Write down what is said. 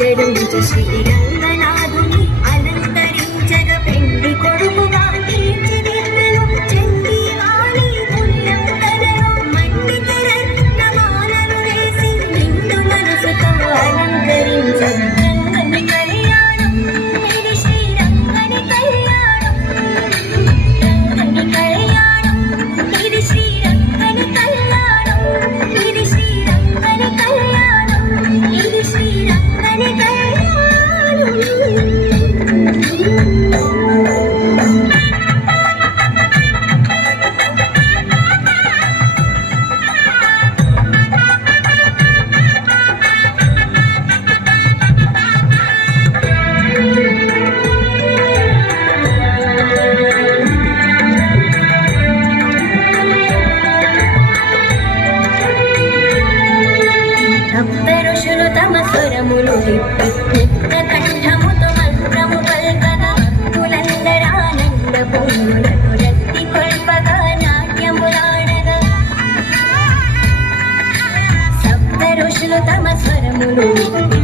అచ్చడించి శ్రీరంగనాథుని అలంకరించగ పెండి కొడుకుగా తీర్చిదిద్దెను చండీవాణి పుణ్యంతనను మట్టికి రత్నమాలను వేసి నిండు మనసుతో అలంకరించగ రంగని కళ్యాణం ఇది శ్రీరంగని కళ్యాణం రంగని కళ్యాణం ఇది శ్రీరంగని కళ్యాణం ఇది శ్రీరంగని కళ్యాణం ఇది శ్రీరంగని కళ్యాణం. సప్తఋషులు తమ స్వరములు విప్పి నిత్య కంఠముతో మంత్రము పల్కగా భక్తులందరానంద పూనులకు రత్తి కొల్పగా నాట్యములాడగా సప్తఋషులు తమ స్వరములు విప్పి